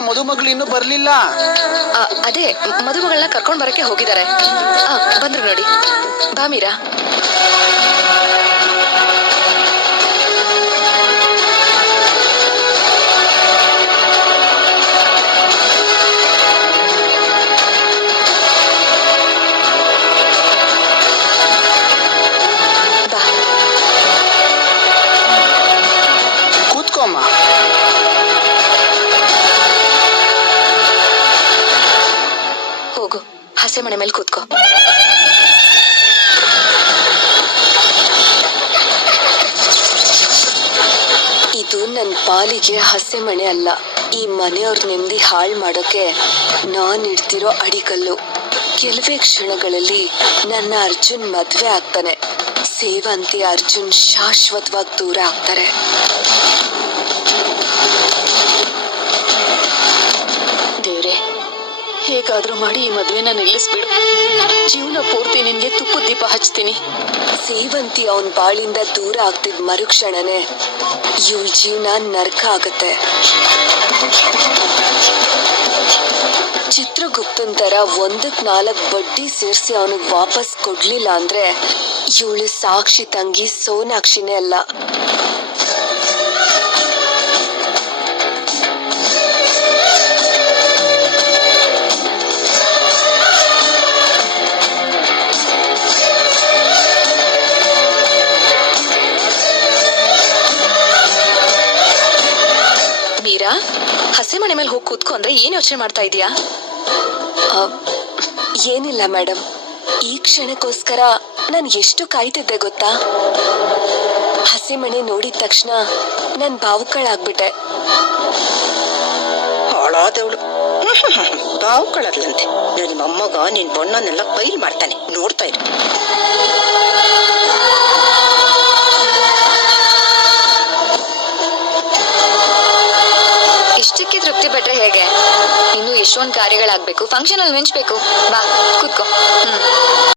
ಮದುಮಗಳು ಇನ್ನೂ ಬರ್ಲಿಲ್ಲ. ಆ, ಅದೇ ಮದುಮಗಳನ್ನ ಕರ್ಕೊಂಡ್ ಬರಕ್ಕೆ ಹೋಗಿದ್ದಾರೆ. ಆ, ಬಂದ್ರು ನೋಡಿ. ಬಾ ಮೀರಾ. ಬಾ. ಕೂತ್ಕೊಮ್ಮ ಹಸೆ ಮನೆ ಮೇಲೆ ಕೂತ್ಕೋ. ಇದು ನನ್ನ ಪಾಲಿಗೆ ಹಸೆ ಮನೆ ಅಲ್ಲ. ಈ ಮನೆಯವ್ರ ನೆಮ್ಮದಿ ಹಾಳು ಮಾಡೋಕೆ ನಾನು ಇಡ್ತಿರೋ ಅಡಿಕಲ್ಲು ಕೆಲವೇ ಕ್ಷಣಗಳಲ್ಲಿ ನನ್ನ ಅರ್ಜುನ್ ಮದುವೆ ಆಗ್ತಾನೆ. ಸೇವಂತಿ ಅರ್ಜುನ್ ಶಾಶ್ವತವಾಗಿ ದೂರ ಆಗ್ತಾರೆ. ಹೇಗಾದ್ರೂ ಮಾಡಿ ಈ ಮದ್ವೆನ ನಿಲ್ಲಿಸ್ಬಿಡು. ಜೀವನ ಪೂರ್ತಿ ನಿನ್ಗೆ ತುಪ್ಪ ದೀಪ ಹಚ್ತೀನಿ. ಸೇವಂತಿ ಅವನ್ ಬಾಳಿಂದ ದೂರ ಆಗ್ತಿದ್ ಮರುಕ್ಷಣನೇ ಇವ್ ಜೀವನ ನರ್ಕ ಆಗತ್ತೆ. ಚಿತ್ರಗುಪ್ತನ್ ತರ ಒಂದಕ್ ನಾಲ್ಕ್ ಬಡ್ಡಿ ಸೇರ್ಸಿ ಅವನಿಗೆ ವಾಪಸ್ ಕೊಡ್ಲಿಲ್ಲ ಅಂದ್ರೆ ಇವಳು ಸಾಕ್ಷಿ ತಂಗಿ ಸೋನಾಕ್ಷಿನೇ ಅಲ್ಲ. ಹಸೆ ಮನೆ ಮೇಲೆ ಹೋಗಿ ಕೂತ್ಕೊ ಅಂದ್ರೆ ಏನ್ ಯೋಚನೆ ಮಾಡ್ತಾ ಇದೀಯಾ? ಏನಿಲ್ಲ ಮೇಡಮ್ ಈ ಕ್ಷಣಕ್ಕೋಸ್ಕರ ನಾನು ಎಷ್ಟು ಕಾಯ್ತಿದ್ದೆ ಗೊತ್ತಾ? ಹಸಿಮಣೆ ನೋಡಿದ ತಕ್ಷಣ ನನ್ ಬಾವುಕಳಾಗ್ಬಿಟ್ಟೆ. ಹಾಳಾದವಳು. ಬಾವು ನನ್ ನನ್ನ ಮೊಮ್ಮಗ ನಿನ್ ಬಣ್ಣನೆಲ್ಲ ಪೈಲ್ ಮಾಡ್ತಾನೆ. ನೋಡ್ತಾ ಇರು. ತೃಪ್ತಿ ಬಿಟ್ರೆ ಹೇಗೆ? ಇನ್ನು ಎಷ್ಟೊಂದು ಕಾರ್ಯಗಳಾಗ್ಬೇಕು. ಫಂಕ್ಷನ್ ಅಲ್ಲಿ ಮೆಂಚ್ಬೇಕು. ಬಾ ಕೂತ್ಕೋ. ಹ್ಮ್.